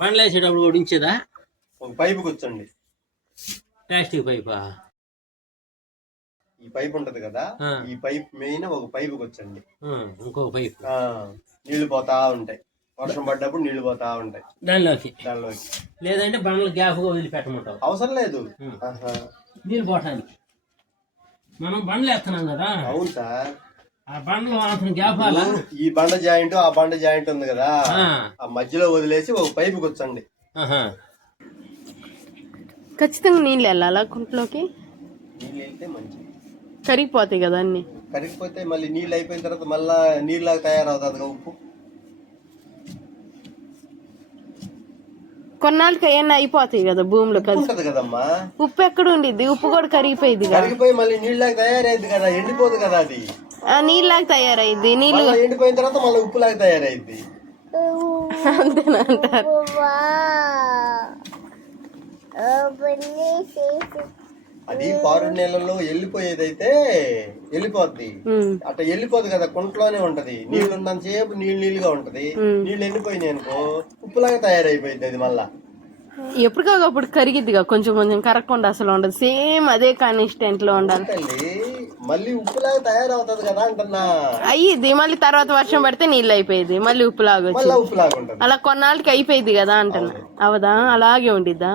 బండ్లు వేసేటప్పుడు ఓడించేదా? ఒక పైపు కూర్చోండి. ప్లాస్టిక్ పైపా? ఈ పైప్ ఉంటది కదా, ఈ పైప్ మెయిన్ ఒక పైపు కూర్చోండి. ఇంకొక పైపు నీళ్లు పోతా ఉంటాయి. వర్షం పడ్డప్పుడు నీళ్లు పోతా ఉంటాయి దానిలోకి. లేదంటే బండ్లు గ్యాప్ వదిలిపెట్టమంటావు? అవసరం లేదు నీళ్ళు పోవటానికి. మనం బండ్లు వేస్తున్నాం కదా. అవును సార్. ఆ బండ్లు అతను గ్యాప్ ఈ బండ జాయింట్ ఆ బండ జాయింట్ ఉంది కదా, ఆ మధ్యలో వదిలేసి ఒక పైపు కూర్చోండి. ఖచ్చితంగా నీళ్ళు వెళ్ళాలా కుంట్లోకి? నీళ్ళు వెళ్తే మంచిది. కరిగిపోతాయి కదా అన్ని. కరిగిపోతే మళ్ళీ నీళ్ళు అయిపోయిన తర్వాత మళ్ళా నీళ్ళలాగా తయారవుతుంది కదా ఉప్పు. కొన్నాళ్ళకి అవన్నీ అయిపోతాయి కదా భూమిలో కలిసి కదమ్మా. ఉప్పు ఎక్కడ ఉండిద్ది? ఉప్పు కూడా కరిగిపోయింది. కరిగిపోయి మళ్ళీ నీళ్ళలాగా తయారైంది కదా, ఎండిపోదు కదా అది. నీళ్ళలాగా తయారైంది. నీళ్ళు ఎండిపోయిన తర్వాత మళ్ళీ ఉప్పు లాగా తయారైంది. అంతేనా అంటారు. అది పారు నెలలో వెళ్ళిపోయేదైతే వెళ్ళిపోద్ది, అట్లా వెళ్ళిపోదు కదా, కుంటలోనే ఉంటది. నీళ్లు ఉన్నంతసేపు నీళ్ళుగా ఉంటది. నీళ్ళు వెళ్ళిపోయినాయి అనుకో ఉప్పులాగా తయారైపోయింది అది. మళ్ళా ఎప్పటికప్పుడు కరిగిద్దిగా, కొంచెం కొంచెం కరగకుండా అసలు ఉండదు. సేమ్ అదే కాన్స్టెంట్ లో ఉండాలి. మళ్ళీ ఉప్పులాగా తయారవుతుంది కదా అంటున్నా. అయ్యిద్ది మళ్ళీ తర్వాత వర్షం పడితే నీళ్ళు అయిపోయింది, మళ్ళీ ఉప్పులాగా వచ్చి ఉప్పులాగా ఉంటుంది. అలా కొన్నాళ్ళకి అయిపోయింది కదా అంటున్నా. అవదా? అలాగే ఉండిద్దా?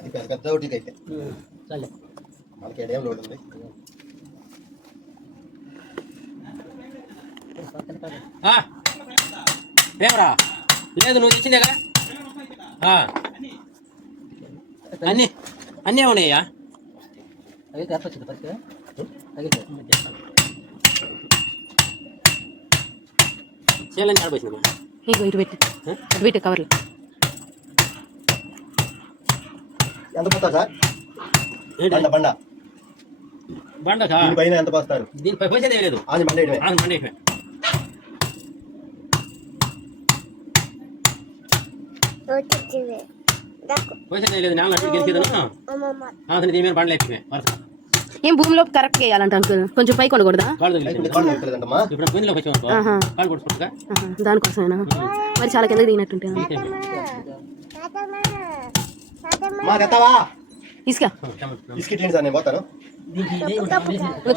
అది పెద్ద పెద్ద ఒకటికి అయితే మనకి ఏడేం లోడ్ ఉంది. రేవరా లేదు, నువ్వు తెచ్చిందేగా అన్నీ అన్నీ ఉన్నాయా? చేయాలని ఆడబోతుంది. ఇటు పెట్టి అటు పెట్టి కవర్లు ఎంత పోతారు సార్? బండ బండ పైన ఎంత పోస్తారు? దీనిపై పైసా లేదు. అది బండ పైసా లేదు. దీని మీద బండ్లు ఎక్కినాయి. ఏం భూమిలో కరెక్ట్ వేయాలంట అంకుల్? కొంచెం పై కొనకూడదా? దానికోసమేనా? మరి చాలా కిందకి దిగినట్టుంటే ఇసుక పోతాను.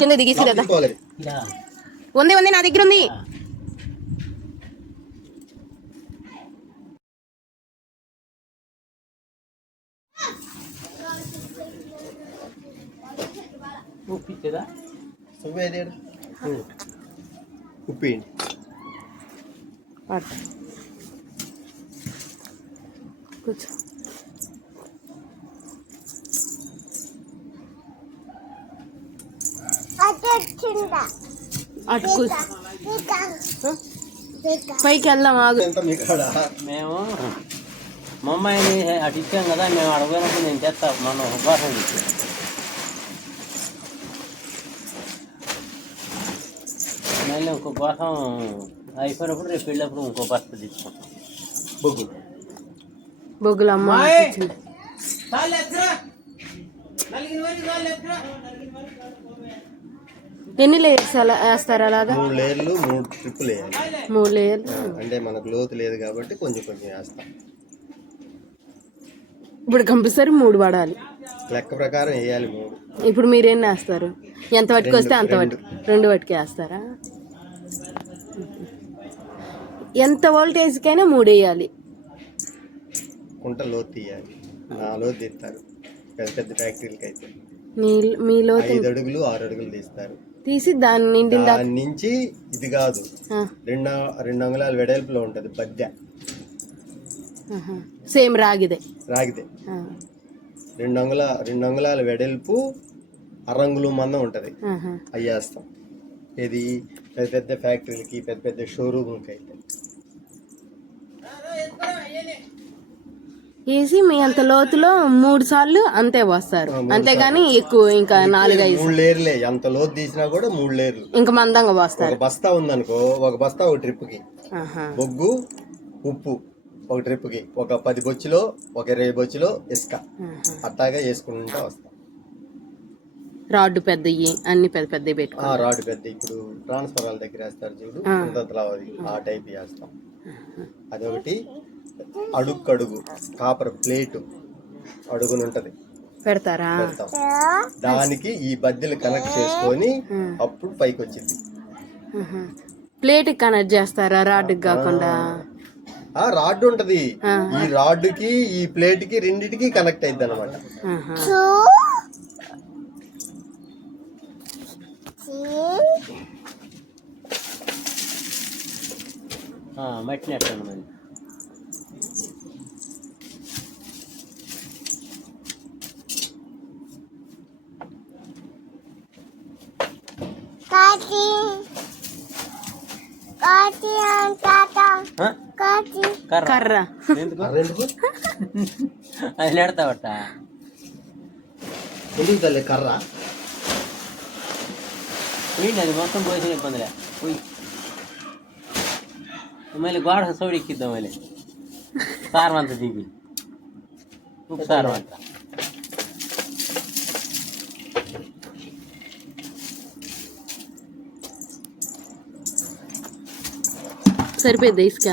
కింద దిగేసి లేదా? ఉంది ఉంది, నా దగ్గర ఉంది. ఉప్పి కూర్చో. అటు పైకి వెళ్దాం ఆగు. మేము మా అమ్మాయిని అటు ఇచ్చాం కదా, మేము అడగనప్పుడు నేను చేస్తా. మనం ఉపవాసం ఇచ్చాం. మళ్ళీ ఇంకో కోసం అయిపోయినప్పుడు రేపు వెళ్ళినప్పుడు ఇంకో బస్త తీసుకుంటాం. బొగ్గులమ్మ ఎన్ని లేయర్స్ వేస్తారు? అలాగా 3 లేయర్లు 3 ట్రిప్పులు వేయాలి. 3 లేయర్లు అంటే మనకు లోతు లేదు కాబట్టి కొంచెం కొంచెం వేస్తాం. ఇప్పుడు కంపల్సరీ 3 పడాలి లెక్క ప్రకారం వేయాలి 3. ఇప్పుడు మీరేం వేస్తారు? ఎంత వాటికి వస్తే అంత వాటికి 2 వాటికి వేస్తారా? ఎంత వోల్టేజ్కైనా 3 వేయాలి. కుంట లోతు తీయాలి. లోతు తీస్తారు పెద్ద పెద్ద ఫ్యాక్టరీలకి అయితే. మీ లోతు 5 అడుగులు 6 అడుగులు తీస్తారు. తీసి దాని నుంచి ఇది కాదు, 2 అంగుళాల వెడల్పులో ఉంటది బద్దె. సేమ్ రాగిదే 2 అంగుళాల వెడల్పు, 6 అంగుళం మందం ఉంటది. అవి వేస్తాం. ఇది పెద్ద పెద్ద ఫ్యాక్టరీలకి, పెద్ద పెద్ద షోరూమ్లకి అయితే వేసి మీ అంత లోతులో 3 సార్లు అంతే వస్తారు. అంతేగాని ఎక్కువ ఇంకా 4-5 3 లేయర్లే. ఎంత లోతు తీసినా కూడా 3 లేయర్లు ఇంకా మందంగా వస్తారు. ఒక బస్తా ఉందనుకో, ఒక బస్తా ఒక ట్రిప్ కి బొగ్గు, ఉప్పు ఒక ట్రిప్ కి, ఒక 10 బొచ్చులో, ఒక 20 బొచ్చులో ఇసుక, అట్టాగా వేసుకుంటూ వస్తాం. రాడ్డు పెద్దవి అన్ని పెద్ద పెద్దవి పెట్టుకో. రాడ్ పెద్ద ఇప్పుడు ట్రాన్స్ఫరాల దగ్గర వేస్తారు చూడు, ఇంతలా అది ఆ టైప్ వేస్తాం. అదొకటి. అడుగు కాపర్ ప్లేటు అడుగునుంటది, పెడతారా? పెడతాం. దానికి ఈ బద్దెలు కనెక్ట్ చేసుకొని అప్పుడు పైకి వచ్చింది. ప్లేట్ కనెక్ట్ చేస్తారా రాడ్డుకి కాకుండా? రాడ్ ఉంటది, ఈ రాడ్డుకి ఈ ప్లేట్ కి రెండిటికి కనెక్ట్ అయింది అనమాట. మట్టి నెట్టాను మరి. కర్ర ఎందుకు అది నెడతావట? ఎందుకు తల్లి కర్ర? పోయింది అది మొత్తం పోసిన ఇబ్బందిలే. పోయి మళ్ళీ గోడ సౌడి ఎక్కిద్దాం, మళ్ళీ సారం అంతా దిగి ఉప్పు సారం అంతా. సరిపోద్ది ఇసుక?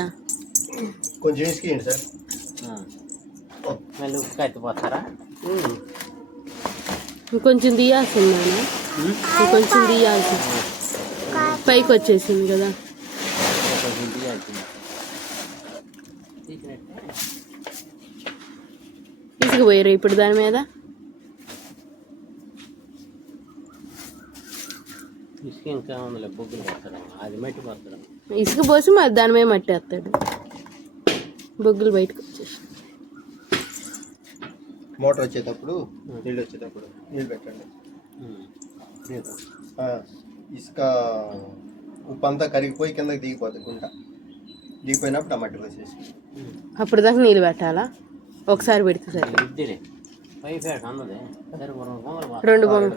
కొంచెం ఇసుకేయండి సార్. మళ్ళీ ఉప్పు కత్తిపోతారా? ఇంకొంచెం తీయాల్సిందా? ఇంకొంచెం తీయాల్సి, పైకి వచ్చేసింది కదా. కొంచెం తీయాల్సింది. ఇసుక పోయారు ఇప్పుడు దాని మీద? ఇసుక ఇంకా ఉందిలే, బొగ్గులు పడతాడు, అది మట్టి పడతాడు. ఇసుక పోసి మరి దాని మీద మట్టి వేస్తాడు, బొగ్గులు బయటకు వచ్చేసి. మోటార్ వచ్చేటప్పుడు నీళ్ళు వచ్చేటప్పుడు నీళ్ళు పెట్టండి. ఇసుక ఉప్పు అంతా కరిగిపోయి కిందకి దిగిపోతుంది, గుంట దిగిపోయినప్పుడు ఆ మట్టి వచ్చేసి అప్పుడు దాకా నీళ్ళు పెట్టాలా? ఒకసారి పెడితే సరే. ఇద్దరే పై పేట అన్నదే 2 బొమ్మలు బొమ్మలు.